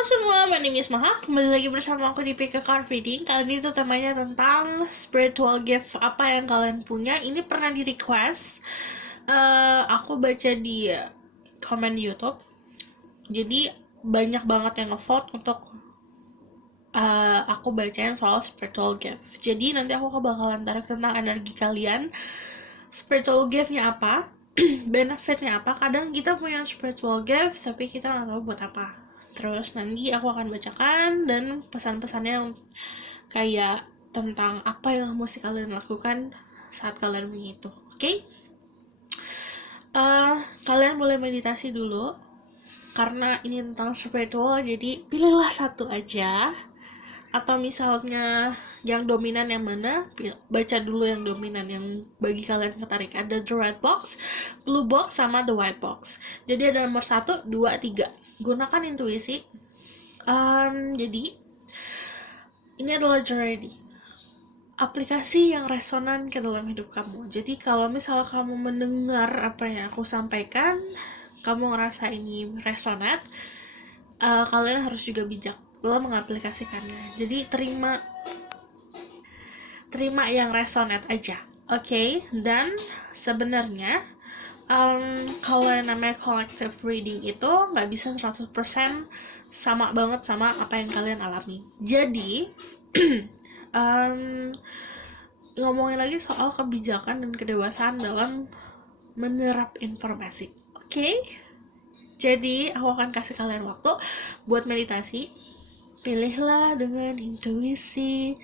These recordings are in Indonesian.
Halo semua, my name is Maha. Kembali lagi bersama aku di PK Card Reading. Kali ini tuh temanya tentang spiritual gift apa yang kalian punya. Ini pernah di request. Aku baca di komen di YouTube. Jadi banyak banget yang ngevote untuk aku bacain soal spiritual gift. Jadi nanti aku bakalan tarik tentang energi kalian. Spiritual giftnya apa? Benefitnya apa? Kadang kita punya spiritual gift tapi kita nggak tahu buat apa. Terus nanti aku akan bacakan dan pesan-pesannya kayak tentang apa yang mesti kalian lakukan saat kalian punya itu. Oke? Kalian boleh meditasi dulu karena ini tentang spiritual, jadi pilihlah satu aja. Atau misalnya yang dominan yang mana, baca dulu yang dominan yang bagi kalian ketarik. Ada the red box, blue box, sama the white box. Jadi ada nomor 1, 2, 3. Gunakan intuisi. Jadi ini adalah Journey, aplikasi yang resonan ke dalam hidup kamu. Jadi kalau misalnya kamu mendengar apa yang aku sampaikan, kamu ngerasa ini resonate, kalian harus juga bijak dalam mengaplikasikannya. Jadi terima yang resonate aja, oke? Dan sebenarnya kalau yang namanya collective reading itu nggak bisa 100% sama banget sama apa yang kalian alami. Jadi ngomongin lagi soal kebijakan dan kedewasaan dalam menyerap informasi, oke? Jadi aku akan kasih kalian waktu buat meditasi. Pilihlah dengan intuisi.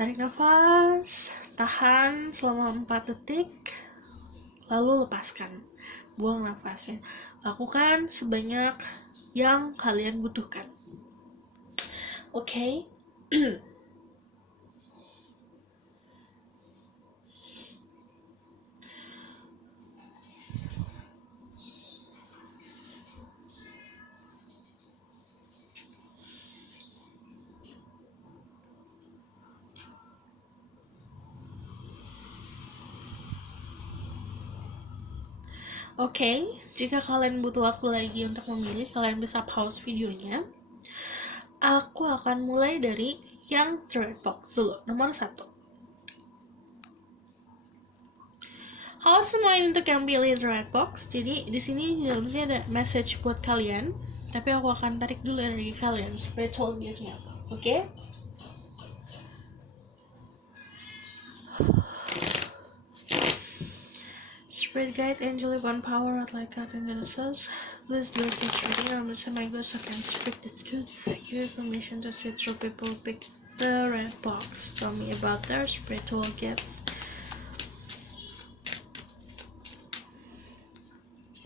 Tarik nafas, tahan selama 4 detik, lalu lepaskan. Buang nafasnya. Lakukan sebanyak yang kalian butuhkan. Oke? Oke, jika kalian butuh waktu lagi untuk memilih, kalian bisa pause videonya. Aku akan mulai dari yang third box dulu, nomor 1. Halo semua, ini untuk yang pilih the red box. Jadi di sini dalamnya ada message buat kalian, tapi aku akan tarik dulu energi kalian, spiritual gift-nya apa, oke? Spirit guide, angelic one power, like God and Genesis. Please bless this reading. I'm just my ghost I can speak the truth. Give permission to see through people. Pick the red box. Tell me about their spiritual gift.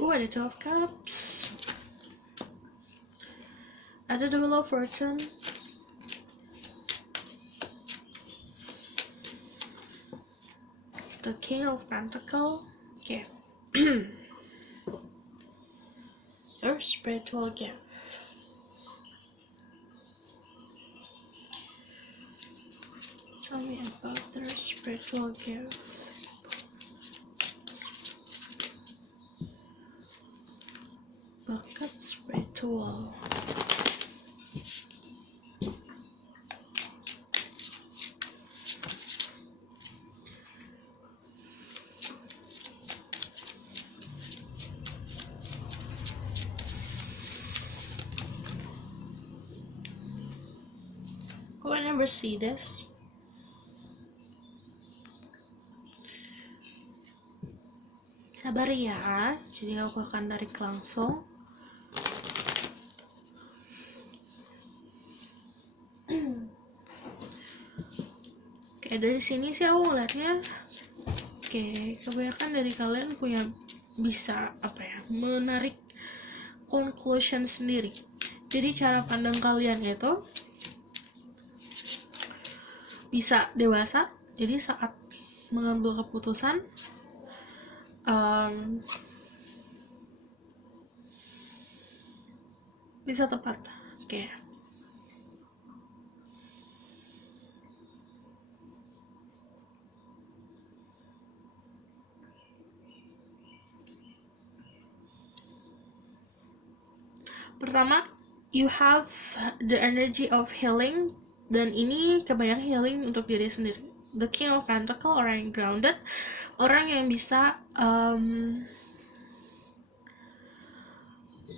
Ooh, ada 12 cups. Ada the wheel of fortune. The king of pentacle. Okay. Their spiritual gift. Tell me about their spiritual gift. Bucket spiritual. Oh, I never see this. Sabar ya, jadi aku akan tarik langsung. Oke, dari sini sih aku ngeliatnya, oke, kebanyakan dari kalian punya bisa menarik conclusion sendiri. Jadi cara pandang kalian itu bisa dewasa. Jadi saat mengambil keputusan bisa tepat. Oke. Pertama, you have the energy of healing, dan ini kebanyakan healing untuk diri sendiri. The King of Pentacle, orang yang grounded, orang yang bisa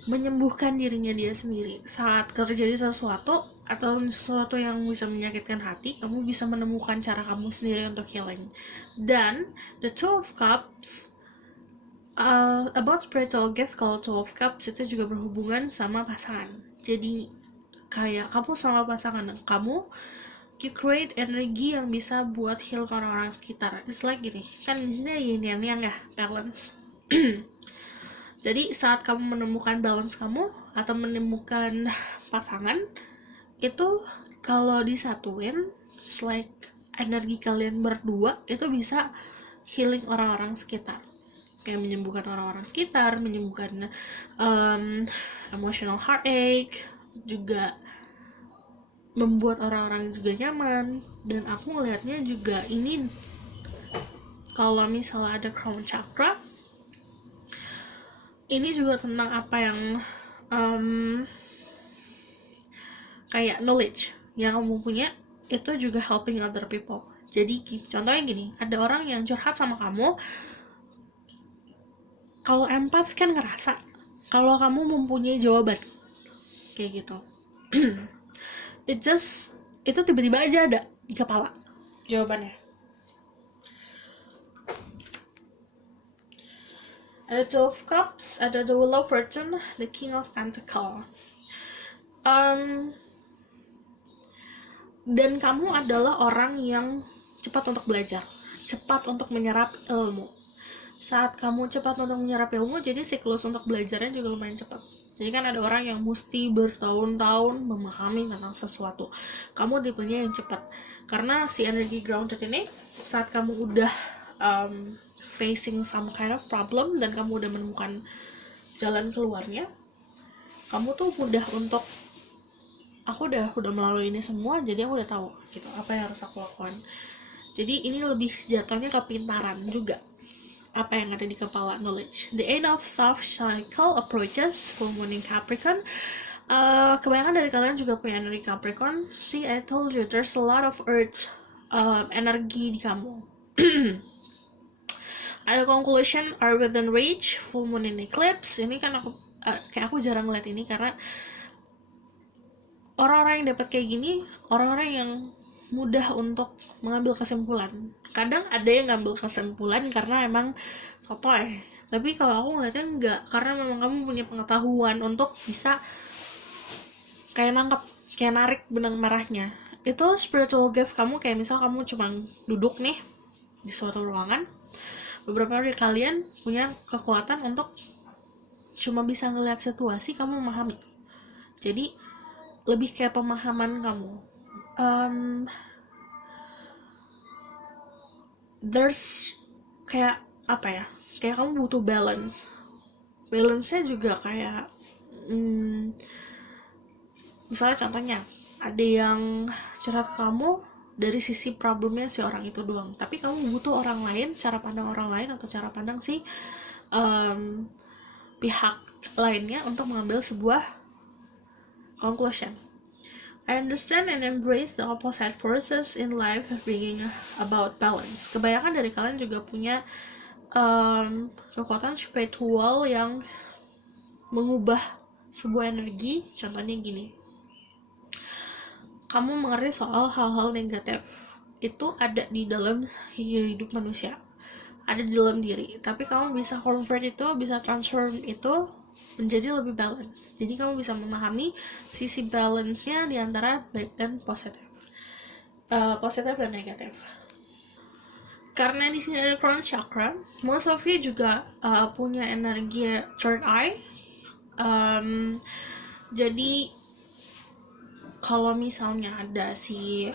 menyembuhkan dirinya dia sendiri. Saat terjadi sesuatu atau sesuatu yang bisa menyakitkan hati, kamu bisa menemukan cara kamu sendiri untuk healing. Dan the Two of Cups, about spiritual gift, kalau Two of Cups itu juga berhubungan sama pasangan. Jadi kayak kamu sama pasangan kamu, you create energi yang bisa buat heal orang-orang sekitar. It's like gini, kan di sini yin yang ya, balance. Jadi saat kamu menemukan balance kamu atau menemukan pasangan, itu kalau disatuin, like energi kalian berdua itu bisa healing orang-orang sekitar, kayak menyembuhkan orang-orang sekitar, menyembuhkan emotional heartache, juga membuat orang-orang juga nyaman. Dan aku ngelihatnya juga ini, kalau misalnya ada crown chakra, ini juga tentang apa yang kayak knowledge yang kamu punya, itu juga helping other people. Jadi contohnya gini, ada orang yang curhat sama kamu, kalau empath kan ngerasa kalau kamu mempunyai jawaban kayak gitu. Itu tiba-tiba aja ada di kepala jawabannya. Ada Two of Cups, ada the Wheel of Fortune, the King of Pentacle. Dan kamu adalah orang yang cepat untuk belajar, cepat untuk menyerap ilmu. Saat kamu cepat untuk menyerap ilmu, jadi siklus untuk belajarnya juga lumayan cepat. Jadi kan ada orang yang mesti bertahun-tahun memahami tentang sesuatu. Kamu tipenya yang cepat, karena si energi grounded ini, saat kamu udah facing some kind of problem dan kamu udah menemukan jalan keluarnya, kamu tuh mudah untuk, aku udah melalui ini semua, jadi aku udah tahu gitu apa yang harus aku lakukan. Jadi ini lebih jatuhnya ke pintaran juga, apa yang ada di kepala, knowledge. The end of soft cycle approaches full moon in Capricorn. Kebanyakan dari kalian juga punya energi Capricorn. See, I told you there's a lot of earth energi di kamu. Ada conclusion are within reach, full moon in eclipse. Ini kan aku jarang ngeliat ini, karena orang-orang yang dapat kayak gini, orang-orang yang mudah untuk mengambil kesimpulan. Kadang ada yang ngambil kesimpulan karena emang sotoy, tapi kalau aku ngeliatnya enggak, karena memang kamu punya pengetahuan untuk bisa kayak nangkep, kayak narik benang merahnya. Itu spiritual gift kamu, kayak misal kamu cuma duduk nih di suatu ruangan, beberapa dari kalian punya kekuatan untuk cuma bisa ngeliat situasi, kamu memahami. Jadi lebih kayak pemahaman kamu. There's kayak apa ya, kayak kamu butuh balance-nya juga kayak misalnya contohnya ada yang curhat ke kamu dari sisi problemnya si orang itu doang, tapi kamu butuh orang lain, cara pandang orang lain, atau cara pandang si pihak lainnya untuk mengambil sebuah conclusion. I understand and embrace the opposite forces in life, bringing about balance. Kebanyakan dari kalian juga punya kekuatan spiritual yang mengubah sebuah energi. Contohnya gini, kamu mengerti soal hal-hal negatif, itu ada di dalam hidup manusia, ada di dalam diri, tapi kamu bisa convert itu, bisa transform itu menjadi lebih balance. Jadi kamu bisa memahami sisi balance-nya di antara baik dan positif, positif dan negatif. Karena di sini ada crown chakra, most of you juga punya energi third eye. Jadi kalau misalnya ada si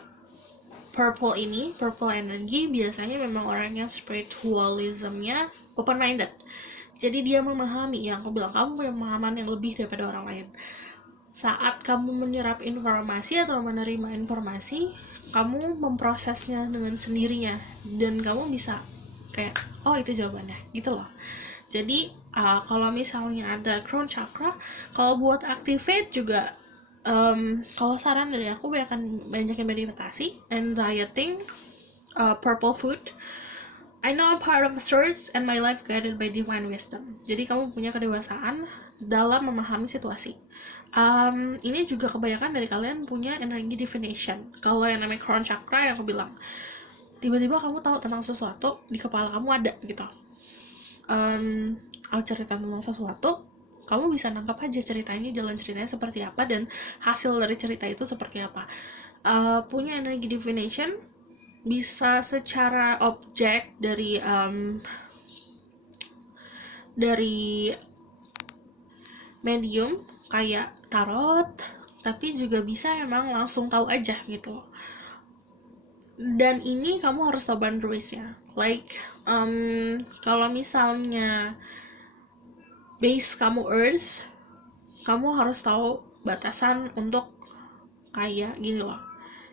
purple energy, biasanya memang orang yang spiritualismnya open minded. Jadi dia memahami, yang aku bilang, kamu punya pemahaman yang lebih daripada orang lain. Saat kamu menyerap informasi atau menerima informasi, kamu memprosesnya dengan sendirinya, dan kamu bisa kayak, oh itu jawabannya, gitu loh. Jadi kalau misalnya ada crown chakra, kalau buat activate juga Kalau saran dari aku, banyakin meditasi and dieting, purple food. I know I'm part of a source and my life guided by divine wisdom. Jadi kamu punya kedewasaan dalam memahami situasi. Ini juga kebanyakan dari kalian punya energi divination. Kalau yang namanya crown chakra, yang aku bilang, tiba-tiba kamu tahu tentang sesuatu, di kepala kamu ada gitu. Aku cerita tentang sesuatu, kamu bisa nangkap aja ceritanya, jalan ceritanya seperti apa, dan hasil dari cerita itu seperti apa. Punya energi divination bisa secara objek dari medium kayak tarot, tapi juga bisa emang langsung tahu aja gitu. Dan ini kamu harus tahu boundaries-nya. Like kalau misalnya base kamu earth, kamu harus tahu batasan untuk kayak gini loh.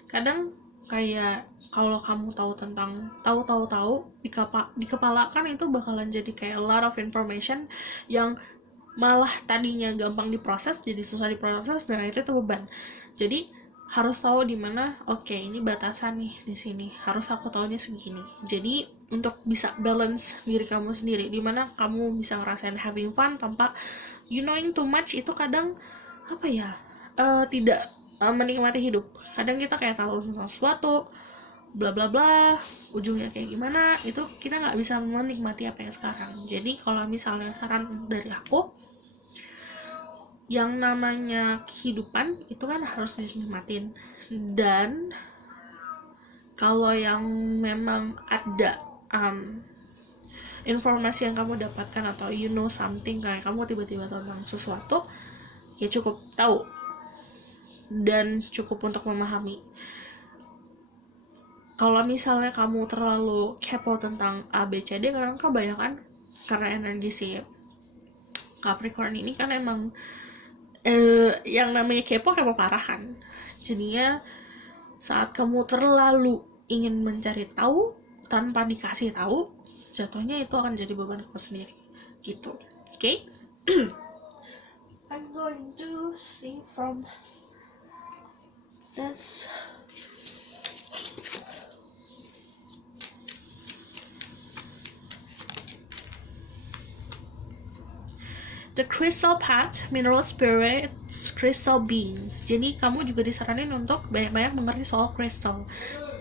Kadang kayak kalau kamu tahu di kepala kan itu bakalan jadi kayak a lot of information yang malah tadinya gampang diproses jadi susah diproses, dan akhirnya itu beban. Jadi harus tahu di mana, oke, ini batasan nih, di sini harus aku tahunya segini. Jadi untuk bisa balance diri kamu sendiri, di mana kamu bisa ngerasain having fun tanpa you knowing too much. Itu kadang tidak menikmati hidup. Kadang kita kayak tahu tentang sesuatu bla bla bla, ujungnya kayak gimana, itu kita nggak bisa menikmati apa yang sekarang. Jadi kalau misalnya saran dari aku, yang namanya kehidupan itu kan harus dinikmatin. Dan kalau yang memang ada informasi yang kamu dapatkan atau you know something, kayak kamu tiba-tiba tahu tentang sesuatu, ya cukup tahu dan cukup untuk memahami. Kalau misalnya kamu terlalu kepo tentang ABCD, karena kebanyakan karena energi si Capricorn ini kan emang yang namanya kepo parah kan. Jadinya saat kamu terlalu ingin mencari tahu tanpa dikasih tahu, jatuhnya itu akan jadi beban kamu sendiri gitu. Oke? I'm going to see from this. The crystal path, mineral spirits, crystal beings. Jadi kamu juga disaranin untuk banyak-banyak mengerti soal crystal.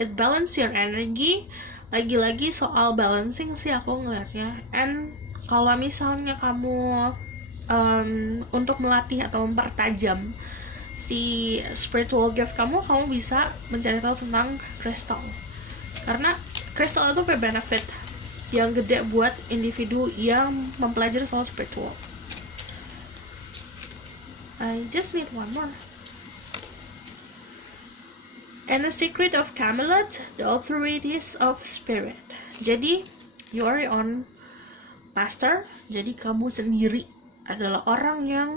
It balance your energy. Lagi-lagi soal balancing sih aku ngeliatnya. And kalau misalnya kamu untuk melatih atau mempertajam si spiritual gift kamu bisa mencari tahu tentang crystal. Karena crystal itu benefit yang gede buat individu yang mempelajari soal spiritual. I just need one more. And the secret of Camelot, the authorities of spirit. Jadi, you are your own master. Jadi, kamu sendiri adalah orang yang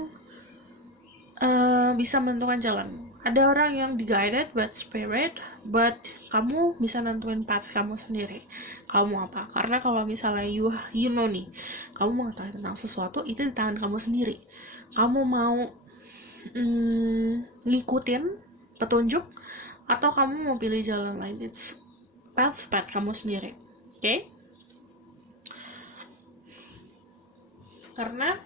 bisa menentukan jalan. Ada orang yang di-guided by spirit, but kamu bisa nentuin path kamu sendiri. Kamu apa? Karena kalau misalnya you know nih, kamu mengetahui tentang sesuatu, itu di tangan kamu sendiri. Kamu mau ngikutin petunjuk atau kamu mau pilih jalan lain, it's path kamu sendiri. Okay? Karena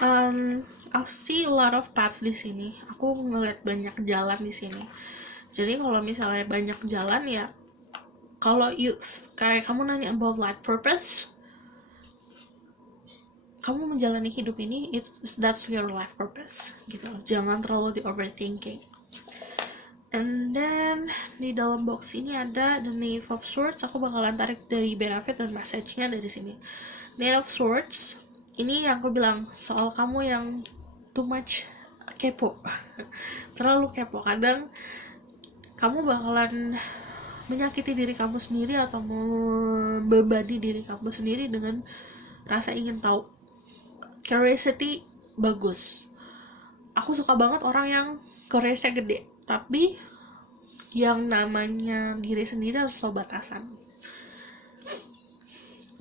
I see a lot of path di sini. Aku ngeliat banyak jalan di sini. Jadi kalau misalnya banyak jalan, ya kalau kayak kamu nanya about life purpose, kamu menjalani hidup ini, that's your life purpose gitu. Jangan terlalu di overthinking. And then di dalam box ini ada the Knave of Swords. Aku bakalan tarik dari benefit dan message-nya dari sini. Knave of Swords ini yang aku bilang soal kamu yang too much kepo. Terlalu kepo. Kadang kamu bakalan menyakiti diri kamu sendiri atau membebani diri kamu sendiri dengan rasa ingin tahu. Curiosity bagus. Aku suka banget orang yang curiosity gede, tapi yang namanya diri sendiri harus tahu batasan.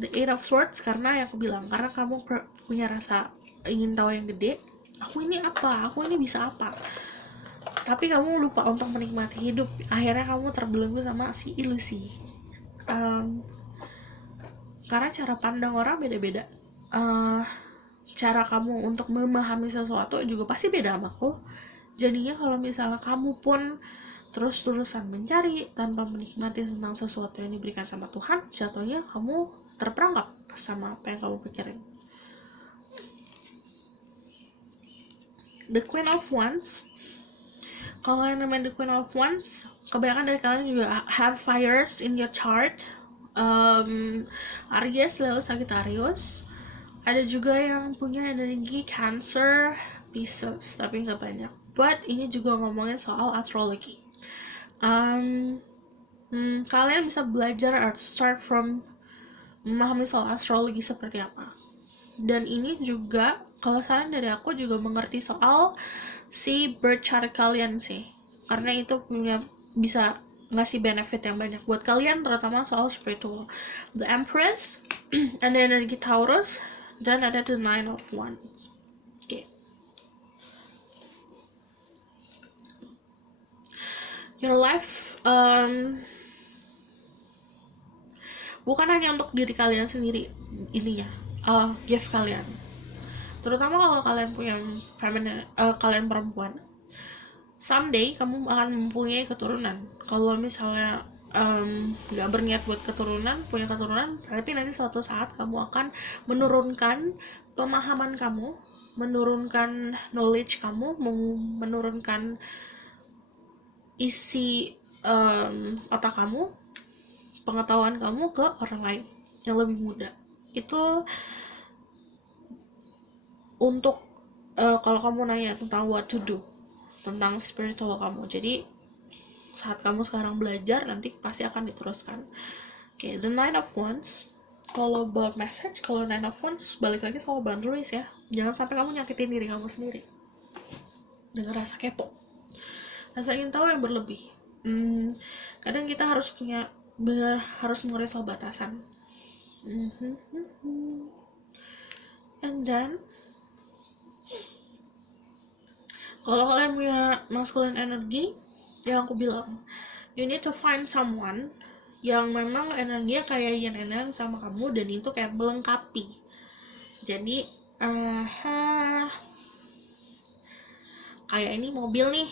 The Eight of Swords, karena yang aku bilang, karena kamu punya rasa ingin tahu yang gede. Aku ini apa? Aku ini bisa apa? tapi kamu lupa untuk menikmati hidup. Akhirnya kamu terbelenggu sama si ilusi. Karena cara pandang orang beda-beda. Cara kamu untuk memahami sesuatu juga pasti beda sama aku. Jadinya kalau misalnya kamu pun terus-terusan mencari tanpa menikmati tentang sesuatu yang diberikan sama Tuhan, jatuhnya kamu terperangkap sama apa yang kamu pikirin. The Queen of Wands. Kalau yang namanya The Queen of Wands, kebanyakan dari kalian juga have fires in your chart. Aries, Leo, Sagittarius. Ada juga yang punya energi Cancer, Pisces, tapi nggak banyak. But ini juga ngomongin soal astrologi. Kalian bisa belajar atau start from memahami soal astrologi seperti apa. Dan ini juga kalau saran dari aku juga mengerti soal si birth chart kalian sih, karena itu punya bisa ngasih benefit yang banyak buat kalian, terutama soal spiritual. The Empress, ada energi Taurus, dan ada the Nine of Wands. Okay. Your life bukan hanya untuk diri kalian sendiri ininya, gift kalian. Terutama kalau kalian punya kalian perempuan, someday kamu akan mempunyai keturunan. Kalau misalnya nggak berniat buat punya keturunan, berarti nanti suatu saat kamu akan menurunkan pemahaman kamu, menurunkan knowledge kamu, menurunkan isi otak kamu, pengetahuan kamu ke orang lain yang lebih muda. Itu untuk kalau kamu nanya tentang what to do, tentang spiritual kamu. Jadi saat kamu sekarang belajar, nanti pasti akan diteruskan. Okay, the Nine of Wands. Kalau buat message, kalau Nine of Wands balik lagi soal boundaries ya. Jangan sampai kamu nyakitin diri kamu sendiri dengan rasa kepo, rasa ingin tahu yang berlebih. Kadang kita harus harus mengenai soal batasan. And then kalau kalian punya masculine energy, yang aku bilang, you need to find someone yang memang energinya kayak yin and yang sama kamu, dan itu kayak melengkapi. Jadi kayak ini mobil nih,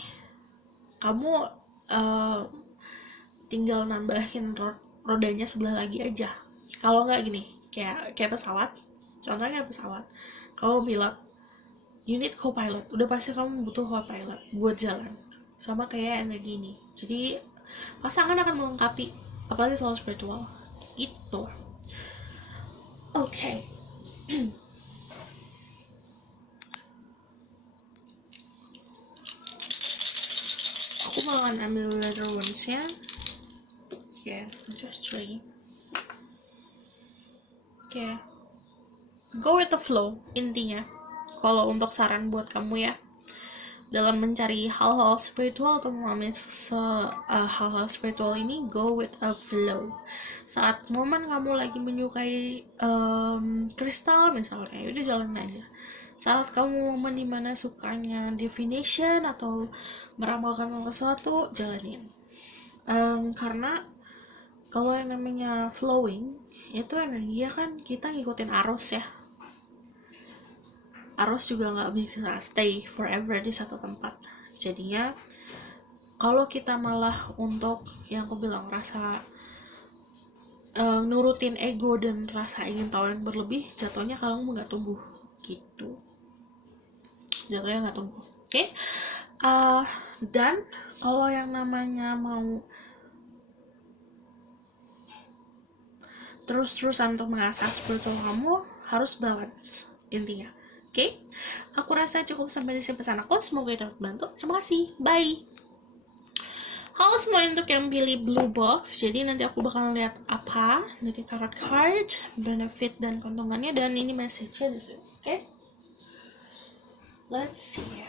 kamu tinggal nambahin rodanya sebelah lagi aja. Kalau nggak gini, kayak pesawat, contohnya pesawat, kamu pilot, you need co-pilot, udah pasti kamu butuh co-pilot buat jalan. Sama kayak energi ini, jadi pasangan akan melengkapi, apalagi soal spiritual itu. Okay. Aku bakalan ambil letter ones-nya. Okay, just 3. Okay, go with the flow intinya. Kalau untuk saran buat kamu ya, dalam mencari hal-hal spiritual atau memahami hal-hal spiritual ini, go with a flow. Saat momen kamu lagi menyukai kristal misalnya, udah jalanin aja. Saat kamu momen dimana sukanya divination atau meramalkan sesuatu, jalanin. Karena kalau yang namanya flowing itu energinya kan kita ngikutin arus ya. Arus juga nggak bisa stay forever di satu tempat. Jadinya kalau kita malah untuk yang aku bilang rasa nurutin ego dan rasa ingin tahu yang berlebih, jatuhnya kamu nggak tumbuh gitu. Jatuhnya nggak tumbuh. Okay? Dan kalau yang namanya mau terus-terusan untuk mengasah spiritual kamu, harus balance intinya. Oke, aku rasa cukup sampai di sini pesan aku. Semoga itu dapat bantu. Terima kasih. Bye. Halo semua untuk yang pilih blue box. Jadi nanti aku bakal lihat apa dari tarot card, benefit dan keuntungannya, dan ini message-nya di sini. Oke? Let's see.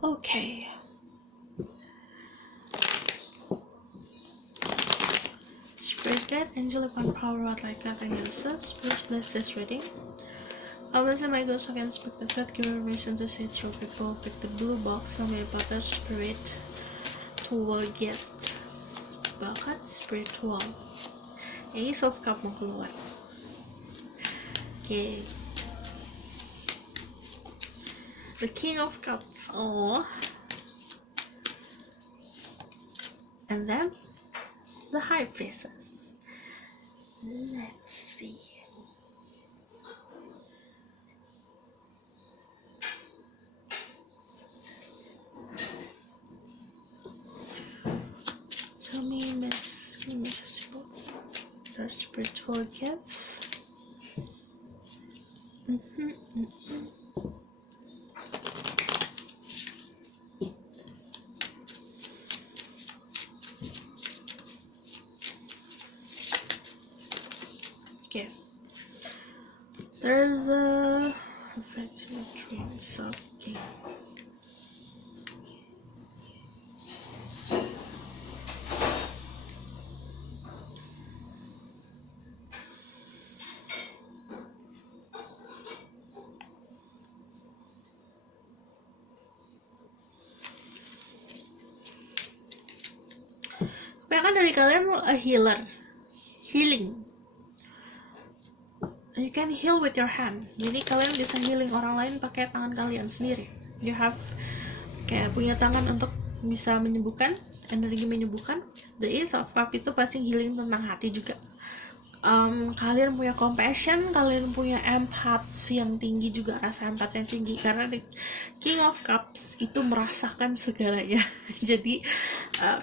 Okay. Spirit guide, angel upon power, what like God and Jesus, please bless this reading. Obviously, my goals can speak the truth, give permission to see through people. Pick the blue box, sama bakat spiritual gift. Bakat spiritual. Ace of Cup mau keluar. Okay. The King of Cups. Oh. And then the High Priestess. Let's see. Tell me, Miss the spiritual gift. Okay. There's a dreams. Okay. Kebanyakan dari kalian a healing. You can heal with your hand. Jadi kalian bisa healing orang lain pakai tangan kalian sendiri. You have kayak punya tangan untuk bisa menyembuhkan, energi menyembuhkan. The Ace of Cup itu pasti healing tentang hati juga. Kalian punya compassion, kalian punya empath yang tinggi juga, rasa empath yang tinggi, karena the King of Cups itu merasakan segalanya. Jadi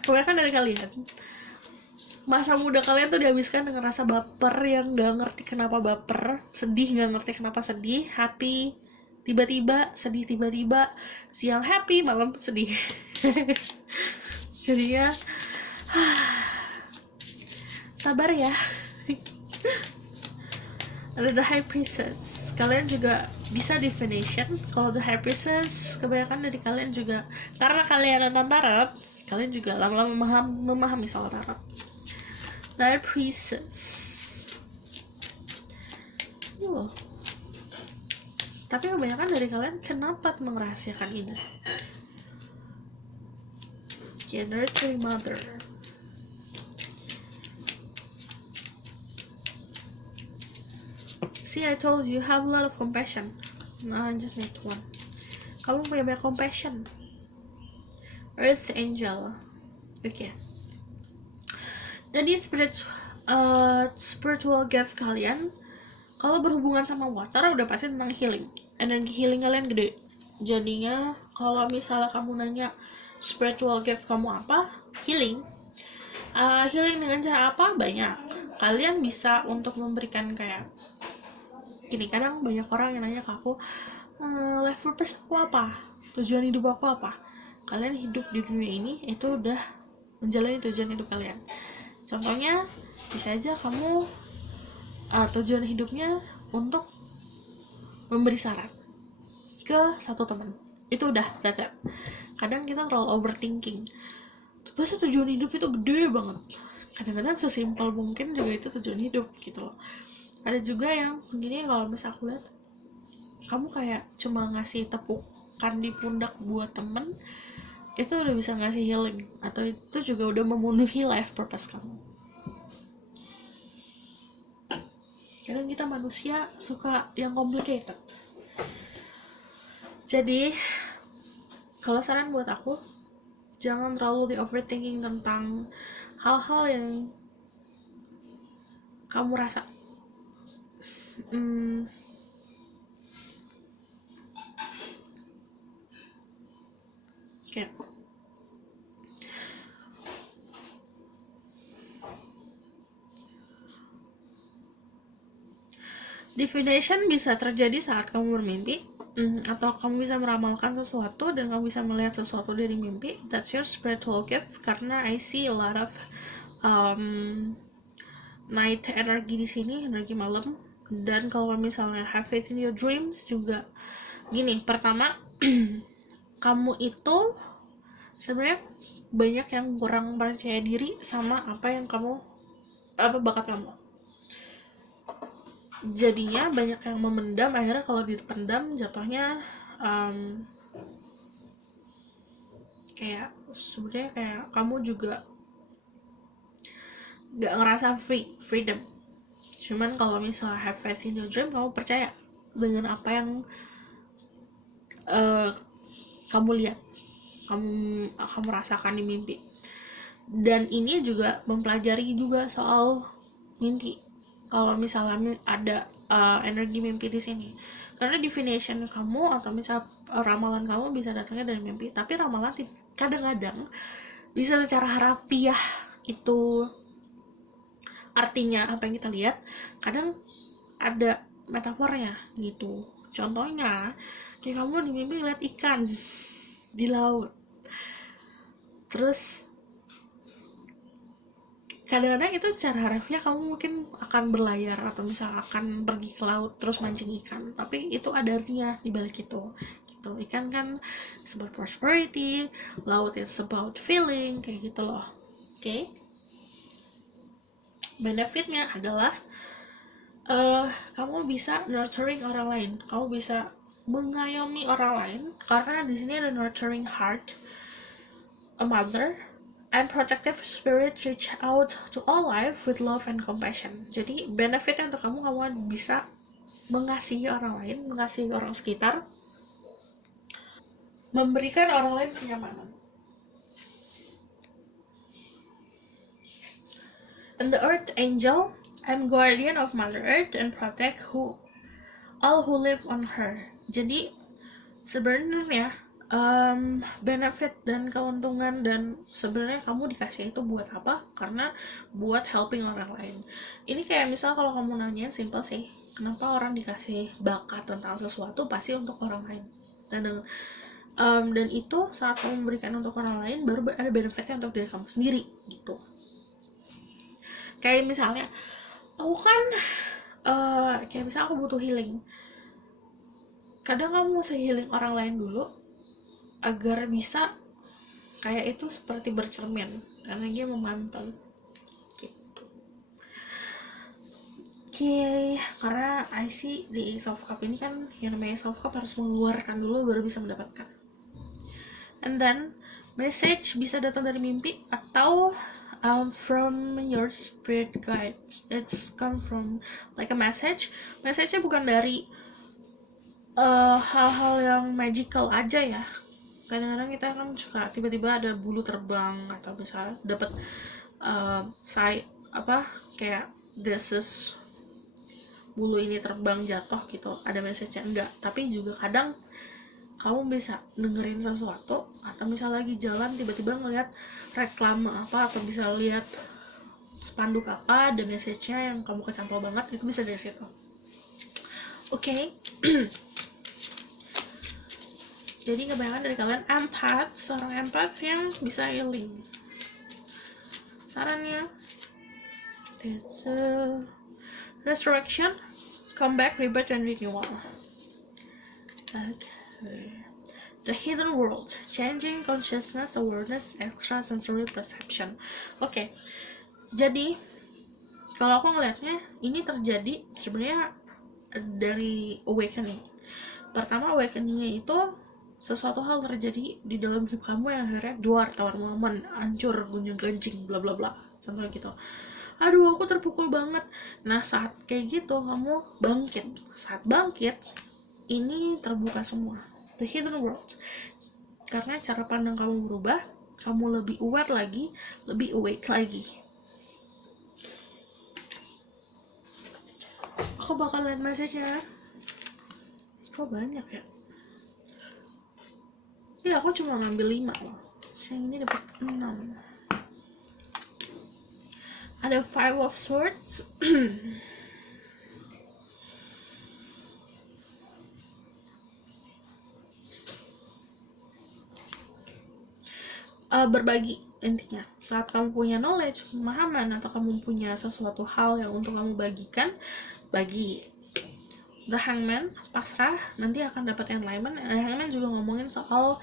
kebanyakan dari kalian masa muda kalian tuh dihabiskan dengan rasa baper yang gak ngerti kenapa baper, sedih gak ngerti kenapa sedih, happy tiba-tiba, sedih tiba-tiba, siang happy, malam sedih. Jadinya sabar ya. Ada the High Priestess. Kalian juga bisa divination. Kalau the High Priestess, kebanyakan dari kalian juga, karena kalian nonton tarot, kalian juga lama-lama memahami soal tarot. The High Priestess. Tapi kebanyakan dari kalian kenapa merahasiakan ini? Nurturing Mother. See, I told you have a lot of compassion. No, I just need one. Kamu punya banyak compassion. Earth Angel. Okay. Jadi spiritual gift kalian, kalau berhubungan sama water udah pasti tentang healing. Energi healing kalian gede. Jadinya kalau misalnya kamu nanya spiritual gift kamu apa? Healing. Healing dengan cara apa? Banyak. Kalian bisa untuk memberikan kayak gini, kadang banyak orang yang nanya ke aku, life purpose aku apa? Tujuan hidup aku apa? Kalian hidup di dunia ini itu udah menjalani tujuan hidup kalian. Contohnya bisa aja kamu tujuan hidupnya untuk memberi saran ke satu teman, itu udah that's it. Kadang kita terlalu overthinking, terus tujuan hidup itu gede banget. Kadang-kadang sesimpel mungkin juga itu tujuan hidup gitu loh. Ada juga yang segini, kalau misalnya aku lihat kamu kayak cuma ngasih tepukan di pundak buat temen, itu udah bisa ngasih healing, atau itu juga udah memenuhi life purpose kamu. Kadang kita manusia suka yang complicated. Jadi kalau saran buat aku, jangan terlalu di overthinking tentang hal-hal yang kamu rasa. Okay. Divination bisa terjadi saat kamu bermimpi, atau kamu bisa meramalkan sesuatu dan kamu bisa melihat sesuatu dari mimpi. That's your spiritual gift, karena I see a lot of night energy di sini, energi malam. Dan kalau misalnya have faith in your dreams juga gini, pertama kamu itu sebenarnya banyak yang kurang percaya diri sama apa bakat kamu. jadinya banyak yang memendam, akhirnya kalau dipendam jatuhnya kayak sebenarnya kayak kamu juga nggak ngerasa freedom. Cuman kalau misalnya have faith in your dream, kamu percaya dengan apa yang kamu lihat, kamu rasakan di mimpi. Dan ini juga mempelajari juga soal mimpi. Kalau misalnya ada energi mimpi di sini, karena definition kamu atau misal ramalan kamu bisa datangnya dari mimpi, tapi ramalan kadang-kadang bisa secara harafiah itu artinya apa yang kita lihat, kadang ada metafornya gitu. Contohnya kayak kamu di mimpi lihat ikan di laut, terus kadang-kadang itu secara harafiah kamu mungkin akan berlayar atau misal akan pergi ke laut terus mancing ikan, tapi itu ada artinya di balik itu gitu. Ikan kan it's about prosperity, laut it's about feeling, kayak gitu loh. Oke. Benefitnya adalah kamu bisa nurturing orang lain, kamu bisa mengayomi orang lain, karena di sini ada nurturing heart, a mother, and protective spirit reach out to all life with love and compassion. Jadi benefitnya untuk kamu bisa mengasihi orang lain, mengasihi orang sekitar, memberikan orang lain kenyamanan. And the Earth Angel, I'm guardian of Mother Earth and protect all who live on her. Jadi sebenarnya benefit dan keuntungan dan sebenarnya kamu dikasih itu buat apa? Karena buat helping orang lain. Ini kayak misal kalau kamu nanyain simple sih, kenapa orang dikasih bakat tentang sesuatu, pasti untuk orang lain. Dan itu saat kamu memberikan untuk orang lain, baru ada benefitnya untuk diri kamu sendiri gitu. Kayak misalnya aku kan kayak misalnya aku butuh healing, kadang kamu mesti healing orang lain dulu agar bisa kayak itu seperti bercermin, karena dia memantau gitu. Oke, karena I see di Ace of Cup ini kan yang namanya Ace of Cup harus mengeluarkan dulu baru bisa mendapatkan. And then message bisa datang dari mimpi atau from your spirit guides. It's come from like a message. Message-nya bukan dari hal-hal yang magical aja ya. Kadang-kadang kita kan suka tiba-tiba ada bulu terbang atau misalnya dapat kayak this bulu ini terbang jatuh gitu, ada message-nya. Enggak, tapi juga kadang kamu bisa dengerin sesuatu atau misal lagi jalan tiba-tiba ngeliat reklame apa atau bisa lihat spanduk apa, ada message-nya yang kamu kecantol banget, itu bisa dari situ. Oke. Jadi kebanyakan dari kalian empath, seorang empath yang bisa healing. Sarannya, there's a resurrection, comeback, rebirth, and renewal. Okay. The hidden world, changing consciousness, awareness, extrasensory perception. Oke. Jadi kalau aku ngelihatnya ini terjadi sebenarnya dari awakening. Pertama, awakeningnya itu sesuatu hal terjadi di dalam hidup kamu yang akhirnya duar, tawar momen, hancur, gunjing ganjing, bla bla bla, contohnya gitu. Aduh, aku terpukul banget. Nah, saat kayak gitu kamu bangkit. Saat bangkit, ini terbuka semua, the hidden world, karena cara pandang kamu berubah, kamu lebih aware lagi, lebih awake lagi. Aku bakal lihat message-nya. Kok banyak ya? Ya, aku cuma ngambil 5 loh. Yang ini dapat 6. Ada 5 of Swords. Berbagi intinya. Saat kamu punya knowledge, pemahaman, atau kamu punya sesuatu hal yang untuk kamu bagikan, bagi. The Hangman, pasrah, nanti akan dapat enlightenment. Hangman juga ngomongin soal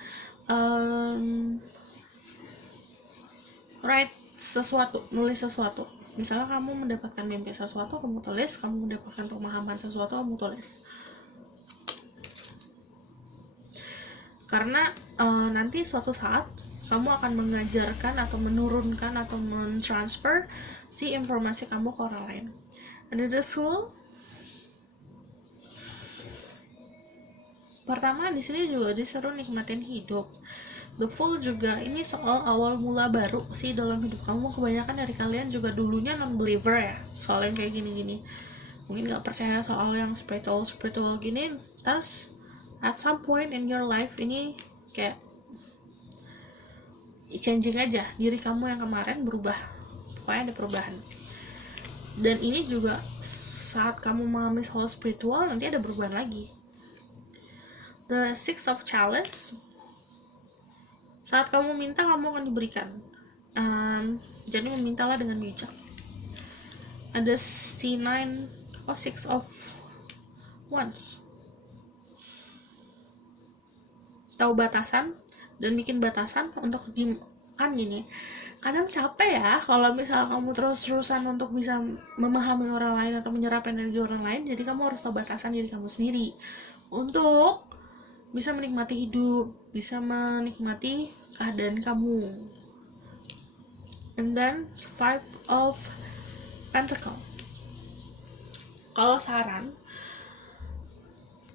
right sesuatu, nulis sesuatu. Misalnya kamu mendapatkan mimpi sesuatu, kamu tulis. Kamu mendapatkan pemahaman sesuatu, kamu tulis. Karena nanti suatu saat kamu akan mengajarkan atau menurunkan atau mentransfer si informasi kamu ke orang lain. And the Fool, pertama di sini juga disuruh nikmatin hidup. The Fool juga ini soal awal mula baru sih dalam hidup kamu. Kebanyakan dari kalian juga dulunya non-believer ya, soal yang kayak gini-gini. Mungkin nggak percaya soal yang spiritual gini. Terus at some point in your life ini kayak changing aja, diri kamu yang kemarin berubah, pokoknya ada perubahan. Dan ini juga saat kamu memahami soal spiritual, nanti ada perubahan lagi. The Six of Chalice, saat kamu minta, kamu akan diberikan. Jadi memintalah dengan bijak. Ada C9 or Six of Wands, tahu batasan dan bikin batasan untuk kan gini. Kadang capek ya kalau misal kamu terus-terusan untuk bisa memahami orang lain atau menyerap energi orang lain. Jadi kamu harus tahu batasan diri kamu sendiri untuk bisa menikmati hidup, bisa menikmati keadaan kamu. And then Five of Pentacles, kalau saran,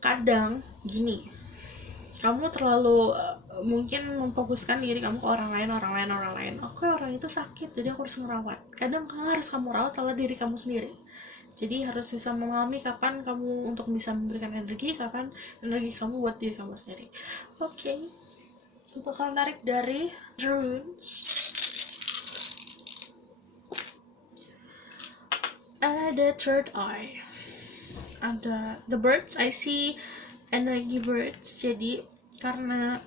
kadang gini, kamu terlalu mungkin memfokuskan diri kamu ke orang lain. Oke, orang itu sakit, jadi aku harus ngerawat. Kadang harus kamu rawat adalah diri kamu sendiri. Jadi harus bisa memahami kapan kamu untuk bisa memberikan energi, kapan energi kamu buat diri kamu sendiri. Oke, kita akan tarik dari Runes. Ada Third Eye, ada The Birds. I see energi birds. Jadi karena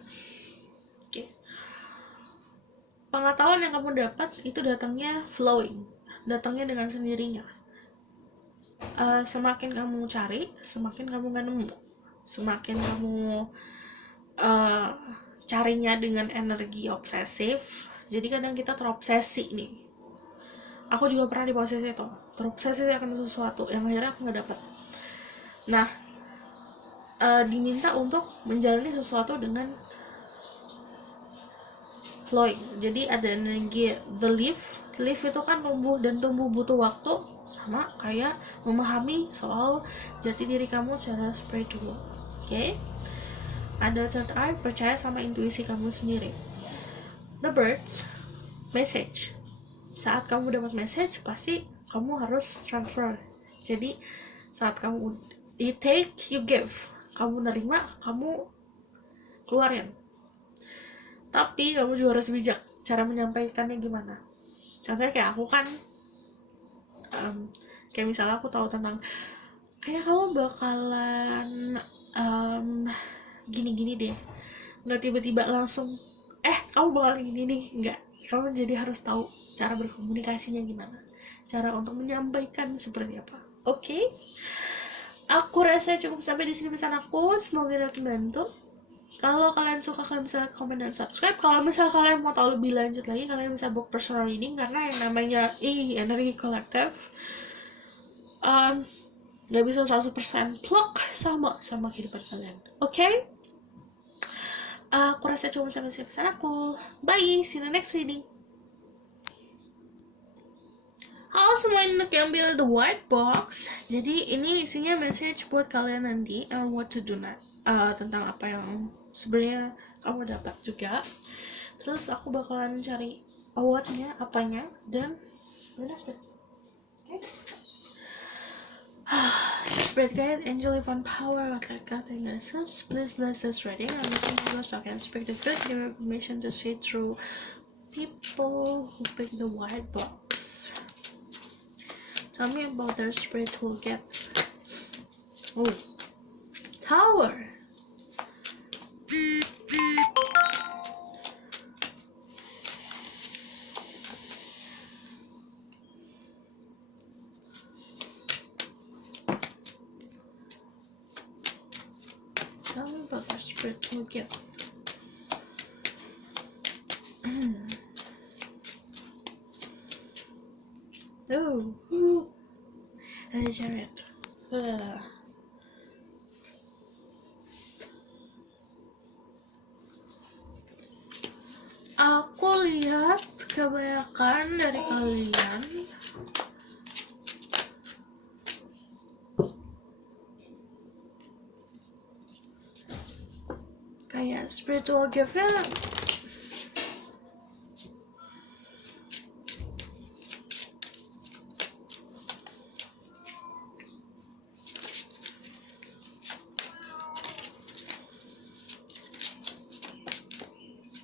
pengetahuan yang kamu dapat itu datangnya flowing, datangnya dengan sendirinya. Semakin kamu cari, semakin kamu gak nemu. Semakin kamu carinya dengan energi obsesif, jadi kadang kita terobsesi nih. Aku juga pernah di posisi itu, terobsesi akan sesuatu yang akhirnya aku gak dapat. Nah, diminta untuk menjalani sesuatu dengan flowing. Jadi ada energi the leaf itu kan tumbuh, dan tumbuh butuh waktu, sama kayak memahami soal jati diri kamu secara spiritual. Oke? Ada Third Eye, percaya sama intuisi kamu sendiri. The Birds, message. Saat kamu dapat message, pasti kamu harus transfer. Jadi saat kamu you take, you give, kamu nerima, kamu keluarin. Tapi kamu juga harus bijak cara menyampaikannya gimana. Contohnya kayak aku kan, kayak misalnya aku tahu tentang kayak kamu bakalan gini-gini deh, nggak tiba-tiba langsung kamu bakalan gini nih, nggak. Kamu jadi harus tahu cara berkomunikasinya gimana, cara untuk menyampaikan seperti apa. Oke? Aku rasa cukup sampai di sini pesan aku, semoga dapat membantu. Kalau kalian suka, kalian bisa komen dan subscribe. Kalau misal kalian mau tahu lebih lanjut lagi, kalian bisa book personal reading, karena yang namanya energi kolektif gak bisa 100% plok sama kehidupan kalian. Oke? Aku rasa cukup sampai sini pesan aku. Bye, see you in the next reading. Halo semuanya, yang ambil the white box. Jadi ini isinya message buat kalian nanti, what to do tentang apa yang sebenarnya kamu dapat juga. Terus aku bakalan cari awardnya apanya, dan udah deh. Okay. Spirit guide, angel divine power, like God and essence, please bless this reading and listen to us so I can speak the truth, give information to see through people who pick the white box. Tell me about their spiritual gift. Oh, Tower. Tell me about their spiritual gift. Ada Chariot. Aku lihat kebanyakan dari kalian kayak spiritual gift-nya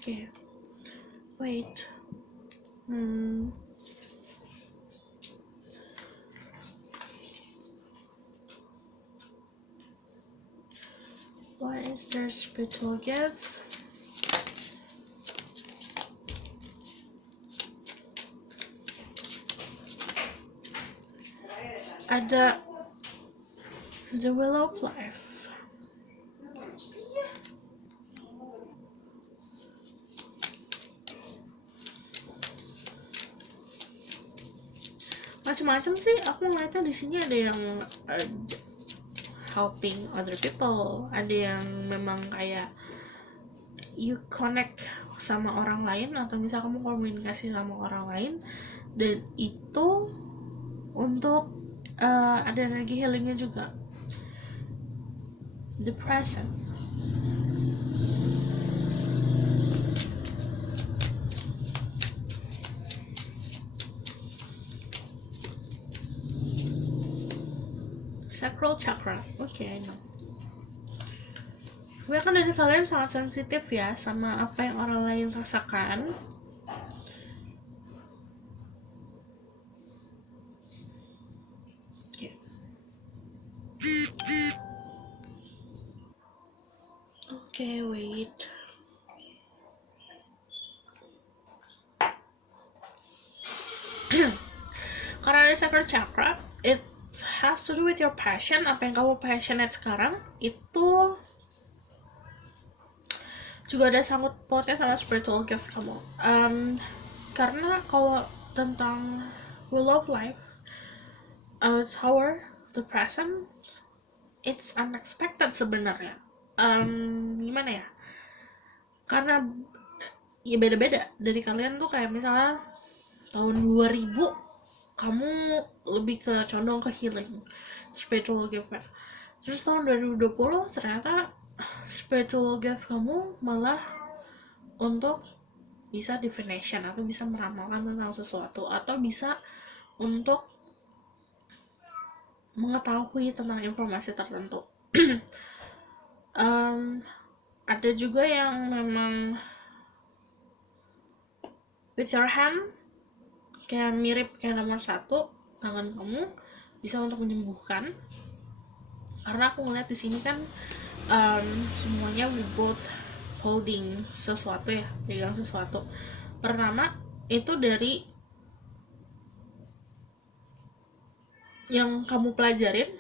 okay. Wait. What is their spiritual gift? Ada the Wheel of Life. Macam-macam sih. Aku ngeliatnya di sini ada yang helping other people, ada yang memang kayak you connect sama orang lain, atau misal kamu komunikasi sama orang lain, dan itu untuk ada energi healingnya juga. The present. Sacral chakra. Okay, I know. Kebanyakan dari kalian sangat sensitif ya sama apa yang orang lain rasakan. Okay, wait. Karena ada sacral chakra, it has to do with your passion. Apa yang kamu passionate sekarang itu juga ada sangkut pautnya sama spiritual gift kamu. Karena kalau tentang Wheel of Life, Tower, the present, it's unexpected sebenarnya. Gimana ya? Karena ya beda-beda dari kalian tuh, kayak misalnya tahun 2000 kamu lebih ke condong ke healing, spiritual gift. Terus tahun 2020 ternyata spiritual gift kamu malah untuk bisa divination, atau bisa meramalkan tentang sesuatu, atau bisa untuk mengetahui tentang informasi tertentu. Ada juga yang memang with your hand, kayak mirip kayak nomor 1, tangan kamu bisa untuk menyembuhkan. Karena aku ngeliat di sini kan semuanya we both holding sesuatu ya, pegang sesuatu. Pertama itu dari yang kamu pelajarin,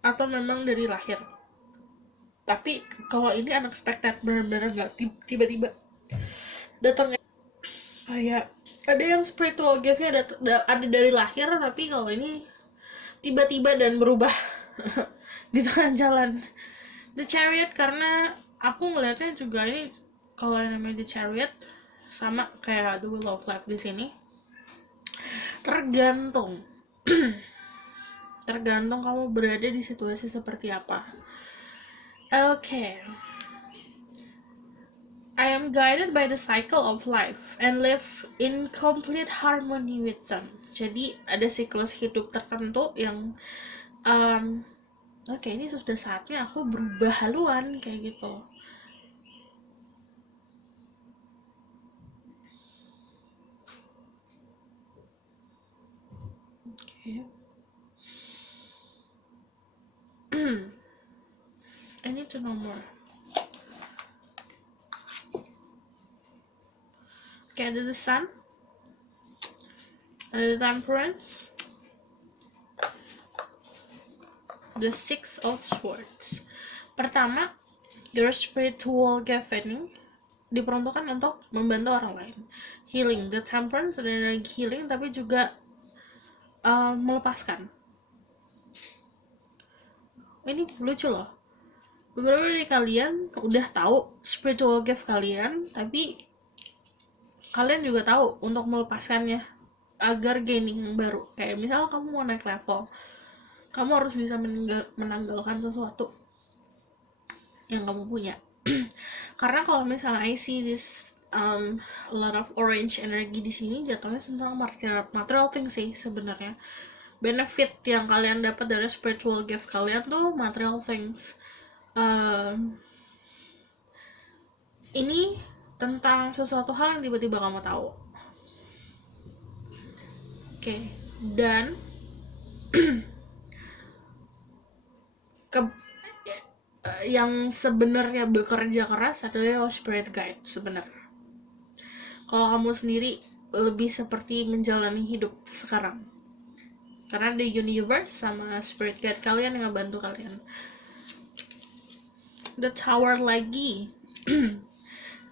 atau memang dari lahir. Tapi kalau ini unexpected, benar-benar nggak tiba-tiba datangnya. Kayak ada yang spiritual gift-nya ada dari lahir, tapi kalau ini tiba-tiba dan berubah di tengah jalan. The Chariot, karena aku ngelihatnya juga ini kalau yang namanya The Chariot sama kayak The Wheel of Life di sini, tergantung kamu berada di situasi seperti apa. Okay. I am guided by the cycle of life and live in complete harmony with them. Jadi ada siklus hidup tertentu yang oke, ini sudah saatnya aku berubah haluan kayak gitu. Okay. I need to know more. Okay, ada the Sun, ada the Temperance, the Six of Swords. Pertama, your spiritual gift ini diperuntukkan untuk membantu orang lain. Healing, the temperance ada energi healing, tapi juga melepaskan. Ini lucu loh, beberapa dari kalian udah tahu spiritual gift kalian, tapi kalian juga tahu untuk melepaskannya agar gaining yang baru. Kayak misalnya kamu mau naik level, kamu harus bisa menanggalkan sesuatu yang kamu punya. Karena kalau misalnya I see this a lot of orange energy di sini, jatuhnya tentang material things sih sebenarnya. Benefit yang kalian dapat dari spiritual gift kalian tuh material things. Ini tentang sesuatu hal yang tiba-tiba kamu tahu. Oke, dan yang sebenarnya bekerja keras adalah spirit guide sebenarnya. Kalau kamu sendiri lebih seperti menjalani hidup sekarang, karena the universe sama spirit guide kalian yang ngebantu kalian. The Tower lagi.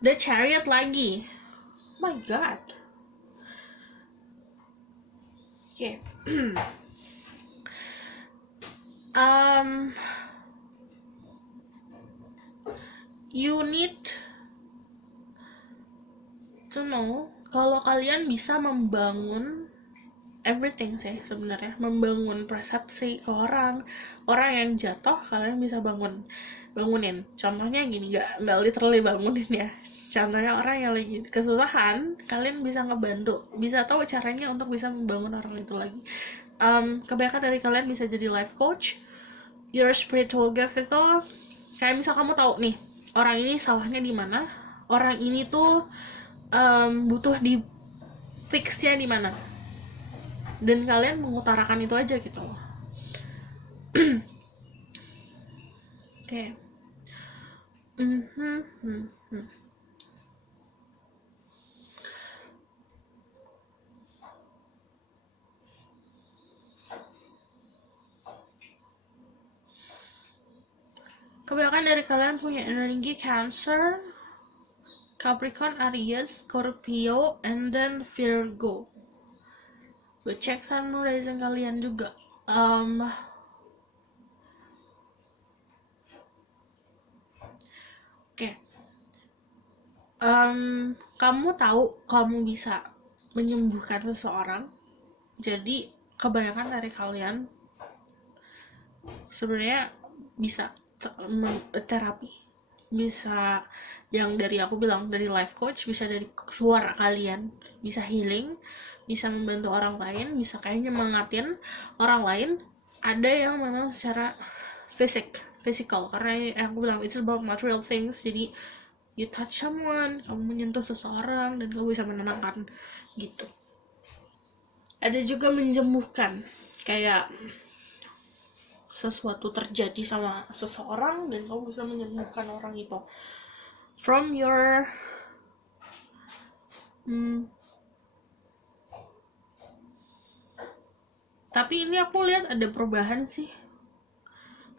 The Chariot lagi. My god. Oke. You need to know kalau kalian bisa membangun everything sih sebenarnya, membangun persepsi ke orang yang jatuh, kalian bisa bangunin. Contohnya gini, nggak literally bangunin ya, contohnya orang yang lagi kesusahan, kalian bisa ngebantu, bisa tahu caranya untuk bisa membangun orang itu lagi. Kebanyakan dari kalian bisa jadi life coach. Your spiritual gift itu kayak misal kamu tahu nih orang ini salahnya di mana, orang ini tuh butuh di fixnya di mana, dan kalian mengutarakan itu aja gitu loh. Oke. Kebanyakan dari kalian punya energi Cancer, Capricorn, Aries, Scorpio, and then Virgo. Gue cek sun rising kalian juga. Oke. Kamu tahu kamu bisa menyembuhkan seseorang. Jadi kebanyakan dari kalian sebenarnya bisa terapi, bisa yang dari aku bilang dari life coach, bisa dari suara kalian, bisa healing, bisa membantu orang lain, bisa kayaknya mengatin orang lain. Ada yang memang secara physical, karena yang aku bilang itu about material things. Jadi you touch someone, kamu menyentuh seseorang dan kamu bisa menenangkan gitu. Ada juga menjembuhkan, kayak sesuatu terjadi sama seseorang dan kamu bisa menyembuhkan orang itu from your tapi ini aku lihat ada perubahan sih,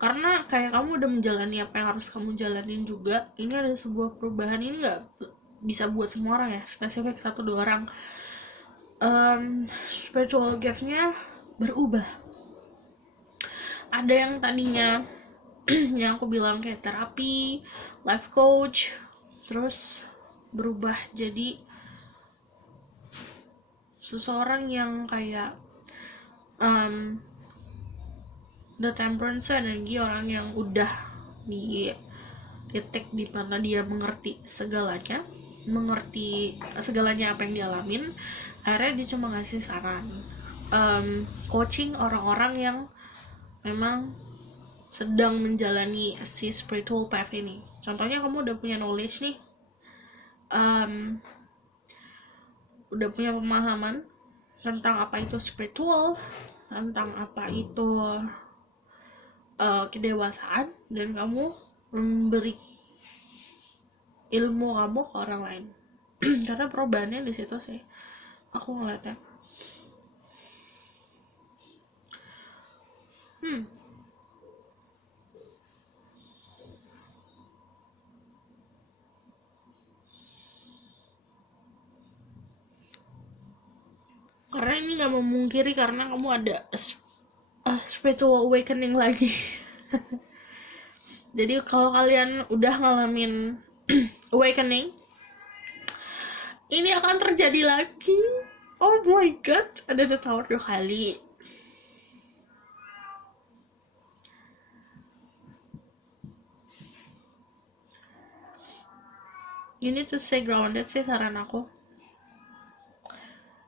karena kayak kamu udah menjalani apa yang harus kamu jalanin juga. Ini ada sebuah perubahan, ini nggak bisa buat semua orang ya, spesifik 1-2 orang. Spiritual gift-nya berubah. Ada yang tadinya yang aku bilang kayak terapi, life coach, terus berubah jadi seseorang yang kayak the temperance energi, orang yang udah di titik di mana dia mengerti segalanya apa yang dialamin. Akhirnya dia cuma ngasih saran, coaching orang-orang yang memang sedang menjalani si spiritual path ini. Contohnya kamu udah punya knowledge nih, udah punya pemahaman tentang apa itu spiritual, tentang apa itu kedewasaan, dan kamu memberi ilmu kamu ke orang lain. Karena perubahannya di situ sih aku ngeliatnya. Karena ini nggak memungkiri, karena kamu ada spiritual awakening lagi. Jadi kalau kalian udah ngalamin awakening, ini akan terjadi lagi. Oh my god, ada The Tower 2 kali. You need to stay grounded sih saran aku.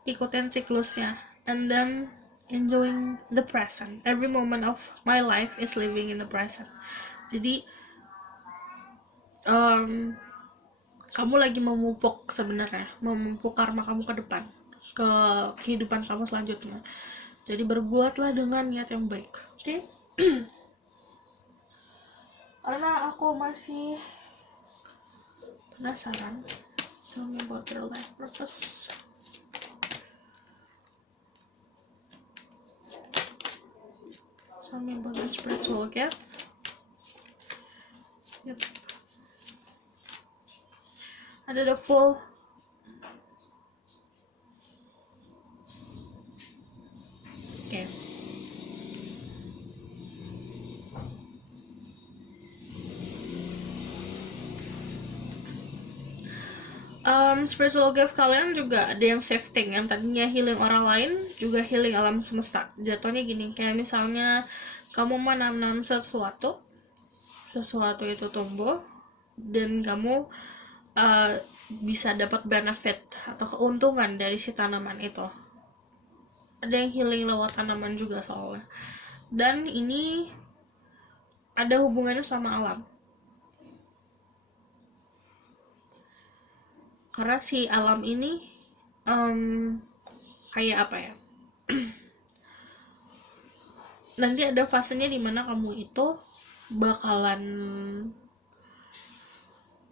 Ikutin siklusnya, and then enjoying the present. Every moment of my life is living in the present. Jadi kamu lagi memupuk sebenarnya, memupuk karma kamu ke depan, ke kehidupan kamu selanjutnya. Jadi berbuatlah dengan niat yang baik, oke? Karena aku masih penasaran. Tell me about your life purpose. Tell me about the spiritual gift. Yep. Ada the full. Okay. Spiritual gift kalian juga ada yang shifting, yang tadinya healing orang lain juga healing alam semesta. Jatuhnya gini, kayak misalnya kamu menanam sesuatu itu tumbuh dan kamu bisa dapat benefit atau keuntungan dari si tanaman itu. Ada yang healing lewat tanaman juga soalnya, dan ini ada hubungannya sama alam. Karena si alam ini kayak apa ya, nanti ada fasenya dimana kamu itu bakalan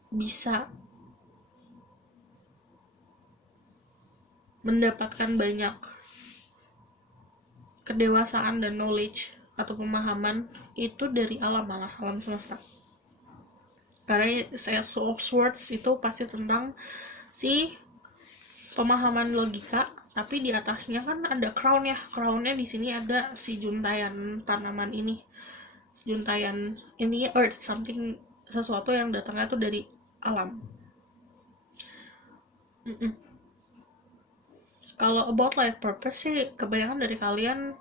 bisa mendapatkan banyak kedewasaan dan knowledge atau pemahaman itu dari alam, malah alam semesta. Karena Ace of Swords itu pasti tentang si pemahaman logika, tapi di atasnya kan ada crown ya. Crownnya di sini ada si juntayan tanaman ini, juntayan ini earth, something, sesuatu yang datangnya tuh dari alam. Kalau about life purpose sih, kebanyakan dari kalian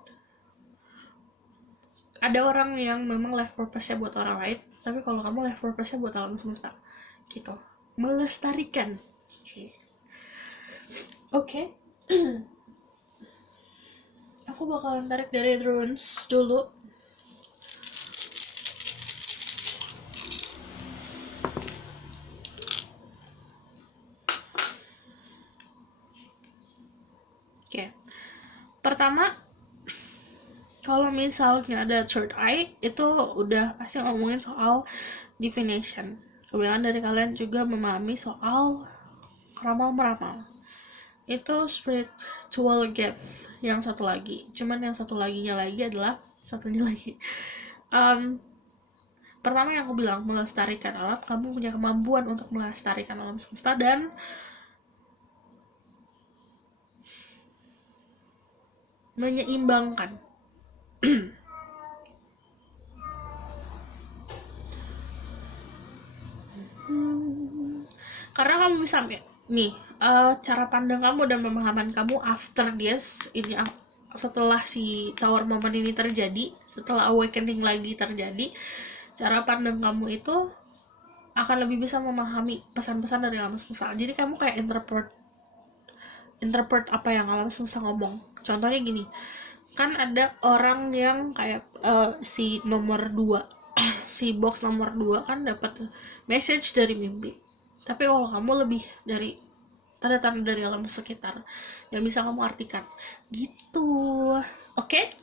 ada orang yang memang life purpose-nya buat orang lain, tapi kalau kamu life purpose-nya buat alam semesta gitu, melestarikan. Oke. Aku bakalan tarik dari runes dulu. Oke. Pertama, kalau misalnya ada third eye, itu udah pasti ngomongin soal divination. Kebanyakan dari kalian juga memahami soal ramal-meramal. Itu spiritual gift yang satu lagi. Cuman yang satu laginya lagi adalah satunya lagi. Pertama yang aku bilang, melestarikan alam. Kamu punya kemampuan untuk melestarikan alam semesta dan menyeimbangkan. Karena kamu bisa nih, cara pandang kamu dan pemahaman kamu after this ini, setelah si tower moment ini terjadi, setelah awakening lagi terjadi, cara pandang kamu itu akan lebih bisa memahami pesan-pesan dari alam semesta. Jadi kamu kayak interpret apa yang alam semesta ngomong. Contohnya gini, kan ada orang yang kayak si nomor 2 si box nomor 2 kan dapat message dari mimpi. Tapi kalau kamu lebih dari tanda-tanda dari alam sekitar yang bisa kamu artikan gitu. Oke?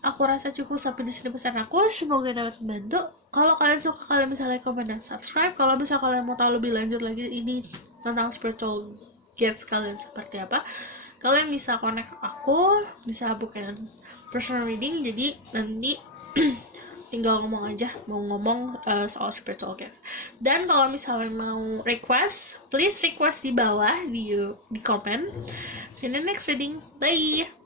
Aku rasa cukup sampai di sini pesan aku. Semoga dapat membantu. Kalau kalian suka, kalian bisa like, comment, dan subscribe. Kalau bisa kalian mau tahu lebih lanjut lagi ini tentang spiritual gift kalian seperti apa, kalian bisa connect aku, bisa bukan personal reading. Jadi nanti tinggal ngomong aja mau ngomong soal spiritual gift. Dan kalau misalnya mau request, please request di bawah di komen. See you in the next reading, bye.